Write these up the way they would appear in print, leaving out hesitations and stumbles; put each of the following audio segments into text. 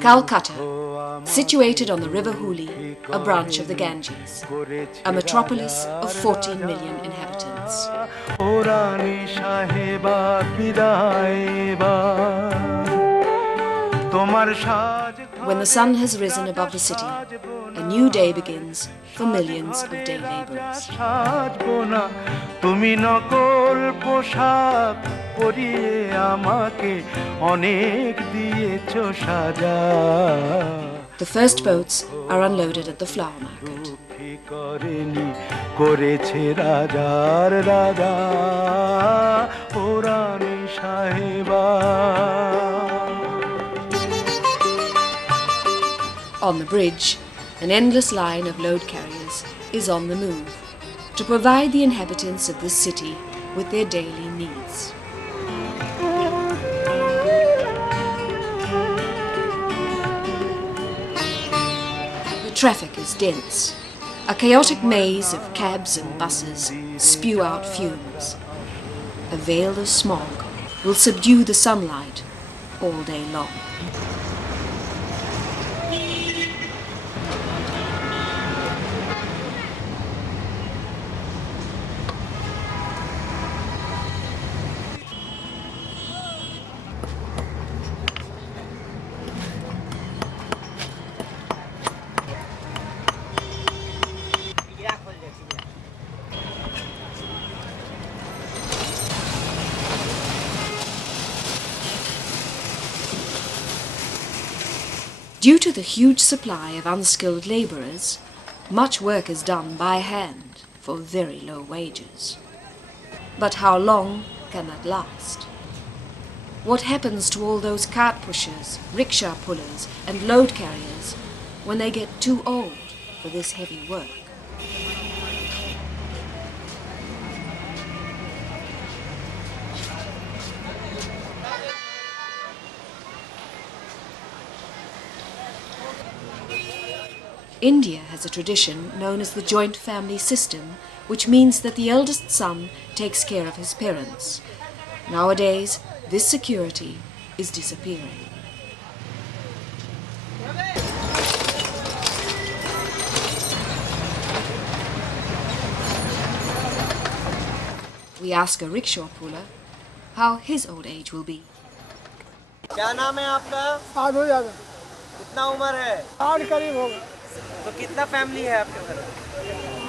Calcutta, situated on the river Hooghly, a branch of the Ganges, a metropolis of 14 million inhabitants. When the sun has risen above the city, a new day begins for millions of day laborers. The first boats are unloaded at the flower market. On the bridge, an endless line of load carriers is on the move to provide the inhabitants of this city with their daily needs. The traffic is dense. A chaotic maze of cabs and buses spew out fumes. A veil of smog will subdue the sunlight all day long. Due to the huge supply of unskilled labourers, much work is done by hand for very low wages. But how long can that last? What happens to all those cart pushers, rickshaw pullers and load carriers when they get too old for this heavy work? India has a tradition known as the joint family system, which means that the eldest son takes care of his parents. Nowadays, this security is disappearing. We ask a rickshaw puller how his old age will be. क्या नाम है आपका? साधु यादव। कितना उम्र है? 8 करीब होगा। तो कितना फैमिली है आपके घर?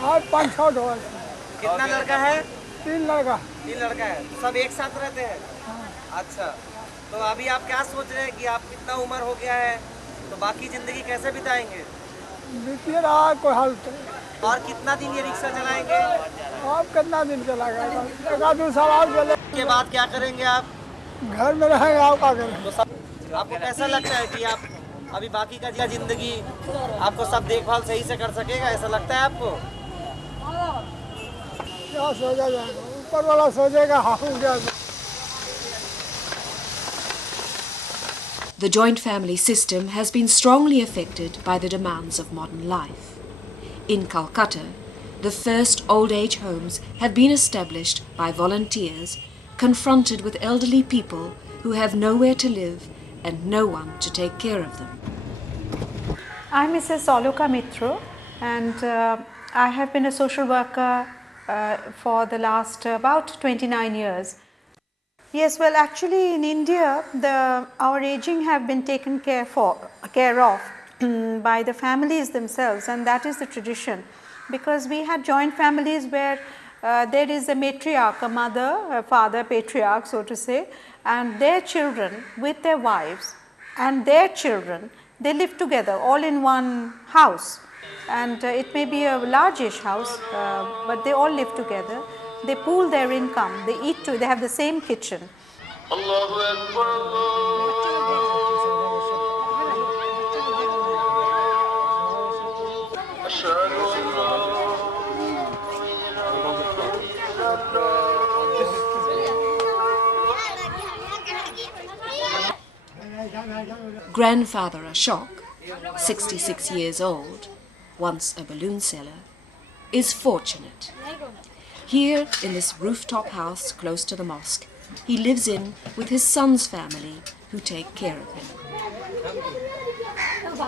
और 5-6 हो। कितना लड़का है? 3 लड़का। 3 लड़का है। सब एक साथ रहते हैं? अच्छा। तो अभी आप क्या सोच रहे हैं कि आप कितना उम्र हो गया है, तो बाकी जिंदगी कैसे बिताएंगे? बीतिए रहा कोई हाल तो। और कितना दिन ये रिक्शा चलाएंगे? आप कितना दिन चलाएगा? 1-2 साल और चले। के बाद क्या करेंगे आप? घर में रहेंगे, आप क्या करेंगे? तो सब आपको कैसा लगता है कि आप अभी बाकी का जिंदगी आपको सब देखभाल सही से कर सकेगा, ऐसा लगता है आपको? क्या सोचा जाएगा? ऊपर वाला सोचेगा हाँ हो गया। The joint family system has been strongly affected by the demands of modern life. In Calcutta, the first old age homes have been established by volunteers confronted with elderly people who have nowhere to live and no one to take care of them. I'm Mrs. Aloka Mitro, and I have been a social worker for the last about 29 years. Yes, well, actually in India, our aging have been taken care of by the families themselves, and that is the tradition, because we had joint families where there is a matriarch, a mother, a father, patriarch, so to say, and their children with their wives and their children, they live together all in one house, and it may be a largish house, but they all live together. They pool their income, they eat they have the same kitchen. Grandfather Ashok, 66 years old, once a balloon seller, is fortunate. Here in this rooftop house close to the mosque, he lives in with his son's family who take care of him. The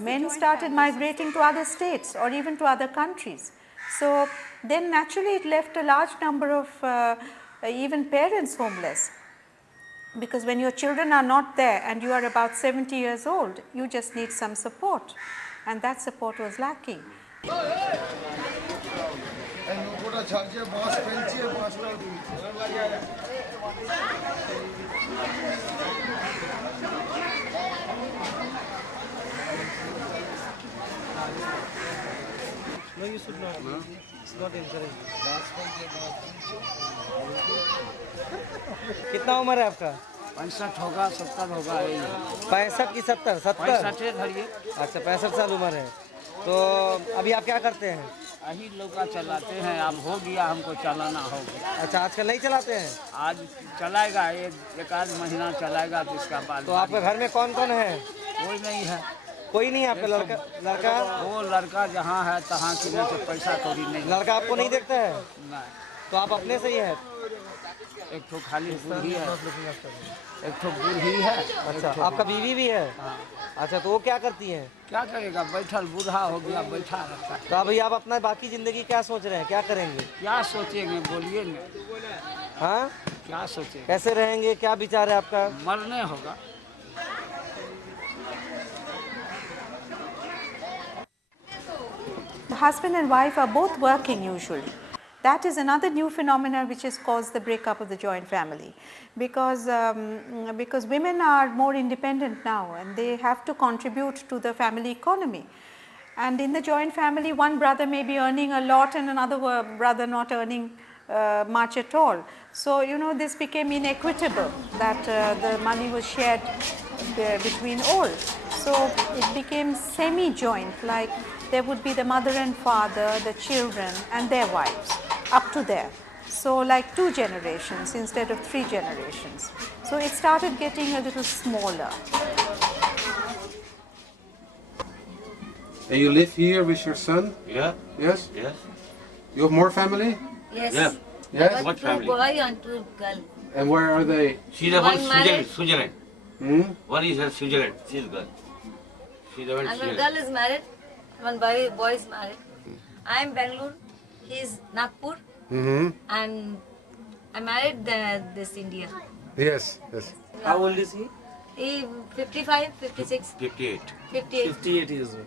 men started migrating to other states or even to other countries. So then naturally it left a large number of even parents homeless, because when your children are not there and you are about 70 years old, you just need some support, and that support was lacking. No, you should not. It's not encouraged. कितना उम्र है आपका? 65 होगा, 70 होगा। 65 की 70? 70? 65 धरिए। अच्छा, 65 साल उम्र है। तो अभी आप क्या करते हैं? यही लोग चलाते हैं, अब हो गया हमको चलाना होगा। अच्छा, आजकल नहीं चलाते हैं? आज चलाएगा, एक आध महीना चलाएगा तो इसका बाद। तो आपके घर में कौन कौन है? कोई नहीं है। कोई नहीं है आपका लड़का? वो लड़का जहाँ है तहाँ की तो पैसा कौड़ी नहीं। लड़का आपको नहीं देखता है? नहीं। तो आप अपने से ही है? एक तो खाली बूढ़ी है, एक तो बूढ़ी है। अच्छा, आपका बीवी भी है? हाँ। अच्छा, तो वो क्या करती हैं? क्या करेगा, बैठल बूढ़ा हो गया, बैठा रहता है। तो अभी आप अपना बाकी जिंदगी क्या सोच रहे हैं, क्या करेंगे? क्या सोचेंगे बोलिए ना। हाँ, क्या सोचेंगे? कैसे रहेंगे, क्या विचार है आपका? मरने होगा। The husband and wife are both working usually. That is another new phenomenon which has caused the breakup of the joint family, because women are more independent now and they have to contribute to the family economy. And in the joint family, one brother may be earning a lot and another brother not earning much at all. So, you know, this became inequitable, that the money was shared between all. So it became semi-joint, like there would be the mother and father, the children and their wives up to there. So like 2 generations instead of 3 generations. So it started getting a little smaller. And you live here with your son? Yeah. Yes? Yes. You have more family? Yes. Yeah. Yes? What family? 2 boy and 2 girl. And where are they? She's the one One married. Switzerland. Hmm? One is Switzerland. She's girl. She's the one And one Switzerland. girl is married. One boy is married. I am Bangalore. He is Nagpur. Mm-hmm. And I married this Indian. Yes, yes. How old is he? He 55, 56, 58. 58. 58 years old.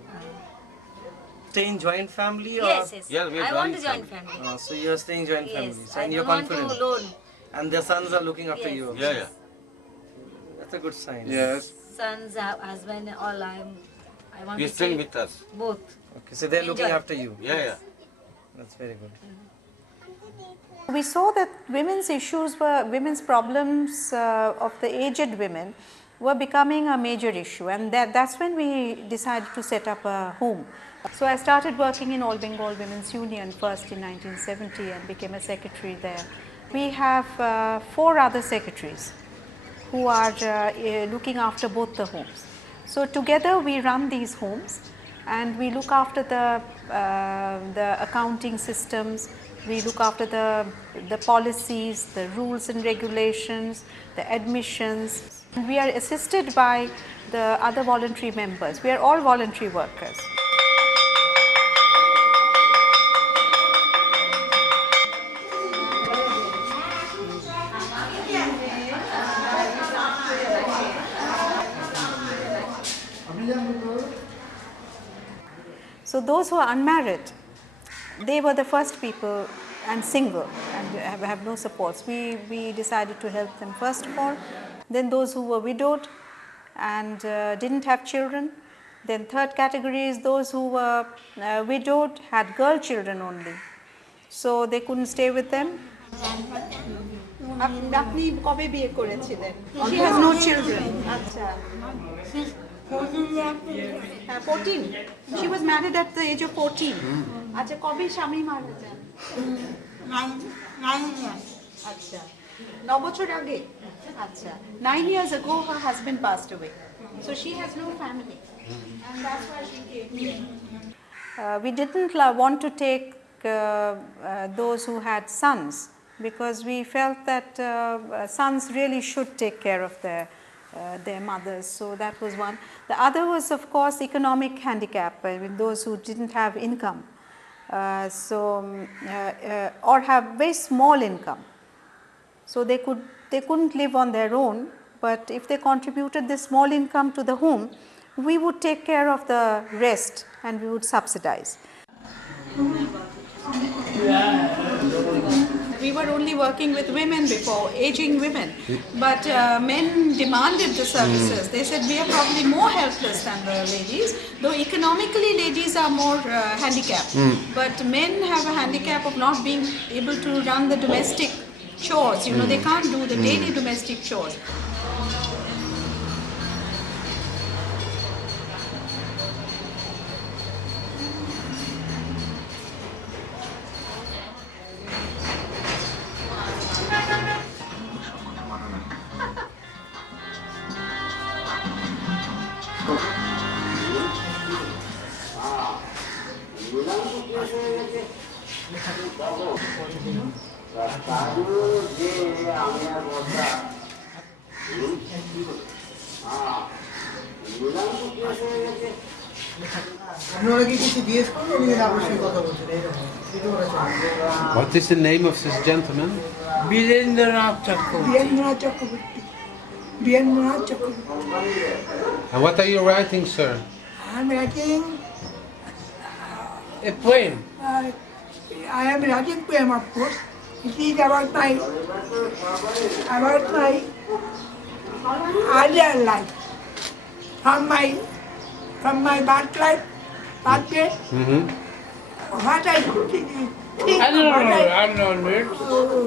Stay in joint family or? Yes, yes. Yeah, we are I want a joint joint family. So you're staying joint Yes. families I and you're don't want confident. to loan. And their sons are looking after Yes. you. Yeah, yeah. That's a good sign. Yes. Sons, husband, all I want You're to staying say with us. both. Okay, so they're looking Enjoy. after you. Yeah, yeah. That's very good. We saw that women's problems of the aged women were becoming a major issue, and that's when we decided to set up a home. So I started working in All Bengal Women's Union first in 1970 and became a secretary there. We have 4 other secretaries who are looking after both the homes. So together we run these homes and we look after the accounting systems, we look after the policies, the rules and regulations, the admissions. And we are assisted by the other voluntary members. We are all voluntary workers. So those who are unmarried, they were the first people and single and have no supports. We decided to help them first of all. Then those who were widowed and didn't have children. Then third category is those who were widowed, had girl children only. So they couldn't stay with them. She has no children. 14. She was married at the age of 14. আচ্ছা কবে স্বামী মারা যান? 9 years. আচ্ছা 9 বছর আগে? আচ্ছা 9 years ago her husband passed away. So she has no family. And that's why she came here. we didn't want to take those who had sons, because we felt that sons really should take care of their mothers. So that was one. The other was, of course, economic handicap, I mean, those who didn't have income, or have very small income. So they couldn't live on their own, but if they contributed this small income to the home, we would take care of the rest and we would subsidize. We were only working with women before, aging women, but men demanded the services. They said we are probably more helpless than the ladies, though economically ladies are more handicapped, but men have a handicap of not being able to run the domestic chores, you know, they can't do the daily domestic chores. What is the name of this gentleman? And what are you writing, sir? I'm writing A poem. I am writing poem, of course. It is about my earlier life, from my birth life, birthday. What I think,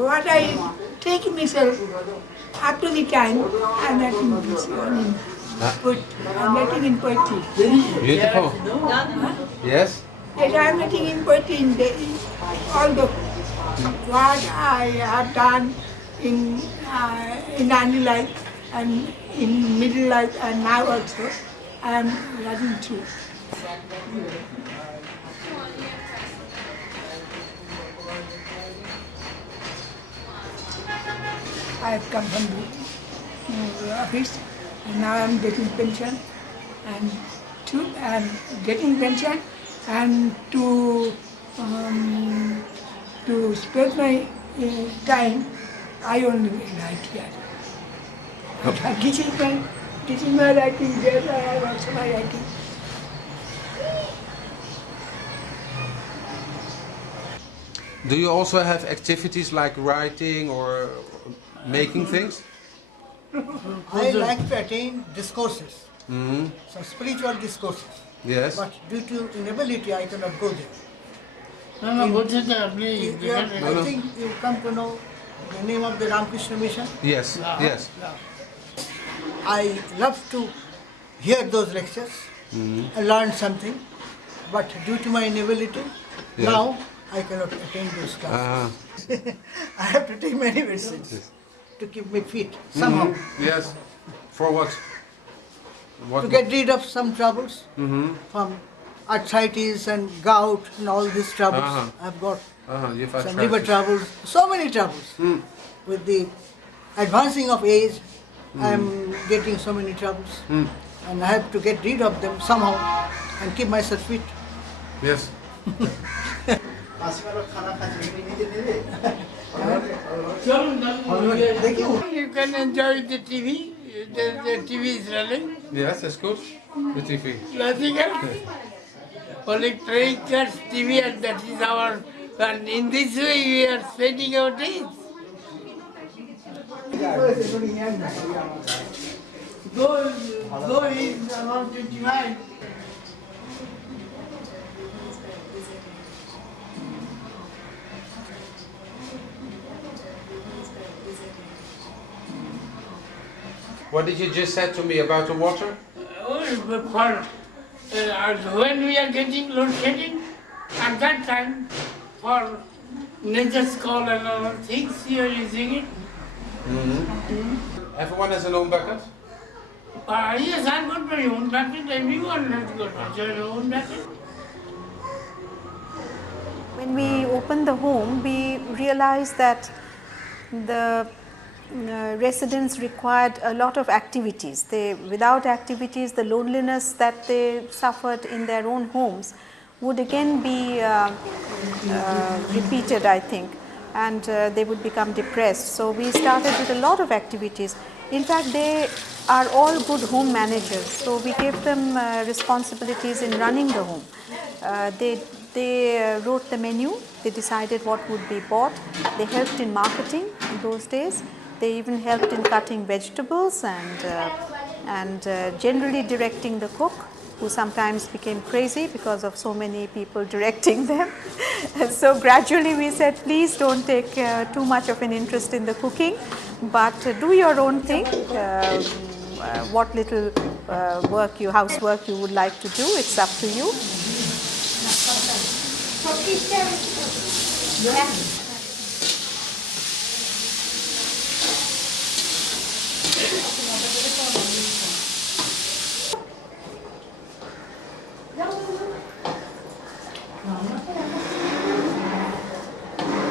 what I take myself up to the time, I'm writing this one in I'm writing in poetry. Beautiful. Yes? Yes, I'm writing in poetry in all the what I have done in early life and in middle life and now also I am writing through. I have come from the office and now I am getting pension and getting pension and to spend my time, I only write here. This is my writing, there I have also my writing. Do you also have activities like writing or making things? I like to attend discourses, some spiritual discourses. Yes. But due to inability, I cannot go there. Go to the please. I think you come to know the name of the Ramakrishna Mission. Yes, yes. I love to hear those lectures and learn something, but due to my inability, now I cannot attend those classes. I have to take many medicines to keep me fit somehow. Yes. For what? To get rid of some troubles from arthritis and gout and all these troubles. I've got You've some arthritis. liver troubles, so many troubles. With the advancing of age, I'm getting so many troubles. And I have to get rid of them somehow and keep myself fit. Yes. You can enjoy the TV. The TV is running. Yes, that's good. The TV. Nothing else. Only playing church, TV, and that is our. And in this way, we are spending our days. Go is around 25. What did you just say to me about the water? When we are getting load shedding, at that time, for nature's call and other things, you are using it. Everyone has an own bucket? Yes, I've got my own bucket. Everyone has got their own bucket. when we opened the home, we realized that the residents required a lot of activities. Without activities, the loneliness that they suffered in their own homes would again be repeated, I think, and they would become depressed. So we started with a lot of activities. In fact, they are all good home managers, so we gave them responsibilities in running the home. They wrote the menu, they decided what would be bought, they helped in marketing in those days, they even helped in cutting vegetables and generally directing the cook, who sometimes became crazy because of so many people directing them. So gradually we said, please don't take too much of an interest in the cooking, but do your own thing. What little housework you would like to do, it's up to you.